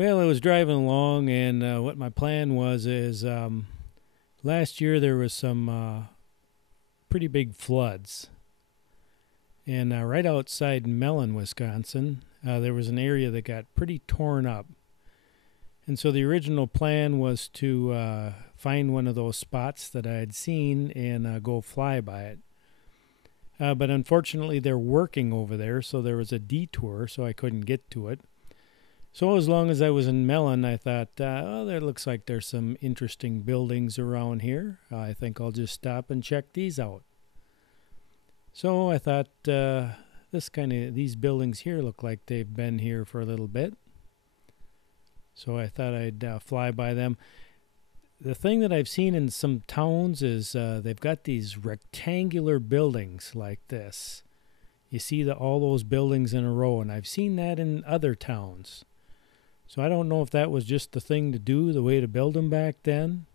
Well, I was driving along, and what my plan was is last year there was some pretty big floods, and right outside Mellen, Wisconsin, there was an area that got pretty torn up. And so the original plan was to find one of those spots that I had seen and go fly by it. But unfortunately, they're working over there, so there was a detour, so I couldn't get to it. So as long as I was in Mellan, I thought, oh, there looks like there's some interesting buildings around here. I think I'll just stop and check these out. So I thought, these buildings here look like they've been here for a little bit. So I thought I'd fly by them. The thing that I've seen in some towns is they've got these rectangular buildings like this. You see all those buildings in a row, and I've seen that in other towns. So I don't know if that was just the thing to do, the way to build them back then.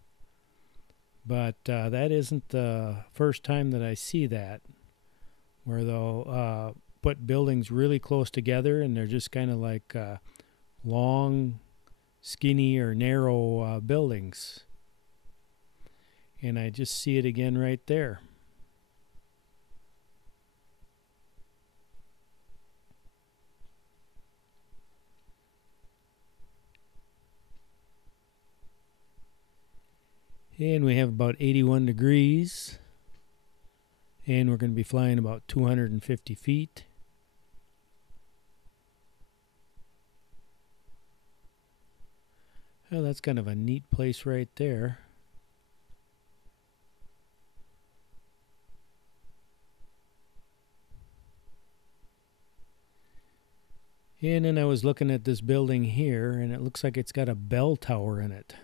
But that isn't the first time that I see that, where they'll put buildings really close together, and they're just kind of like long, skinny, or narrow buildings. And I just see it again right there. And we have about 81 degrees. And we're going to be flying about 250 feet. Well, that's kind of a neat place right there. And then I was looking at this building here, and it looks like it's got a bell tower in it.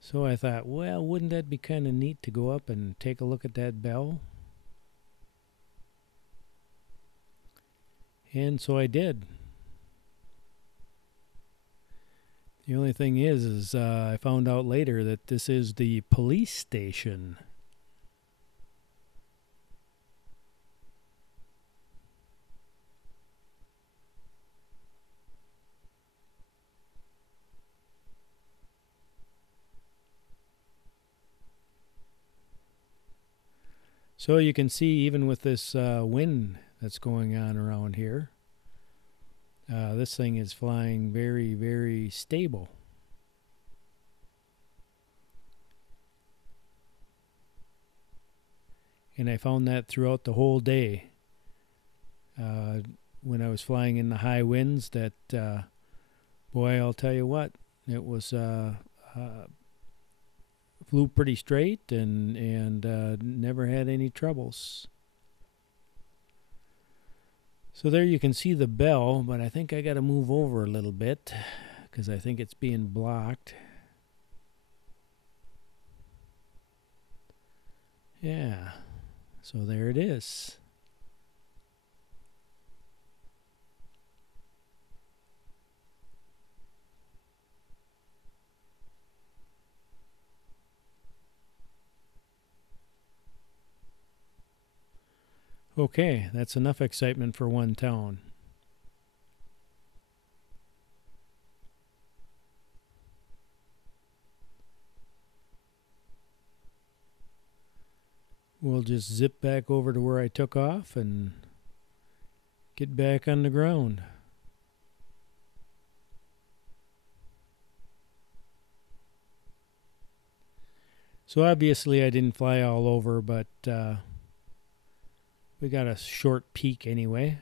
So I thought, well, wouldn't that be kind of neat to go up and take a look at that bell? And so I did. The only thing is I found out later that this is the police station. So you can see, even with this wind that's going on around here, this thing is flying very, very stable. And I found that throughout the whole day. When I was flying in the high winds, that, boy, I'll tell you what, it was flew pretty straight and never had any troubles. So there you can see the bell, but I think I got to move over a little bit because I think it's being blocked. Yeah, so there it is. Okay, that's enough excitement for one town. We'll just zip back over to where I took off and get back on the ground. So obviously I didn't fly all over, but we got a short peek anyway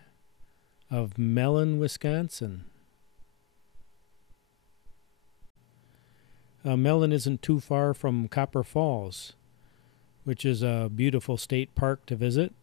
of Mellan, Wisconsin. Mellan isn't too far from Copper Falls, which is a beautiful state park to visit.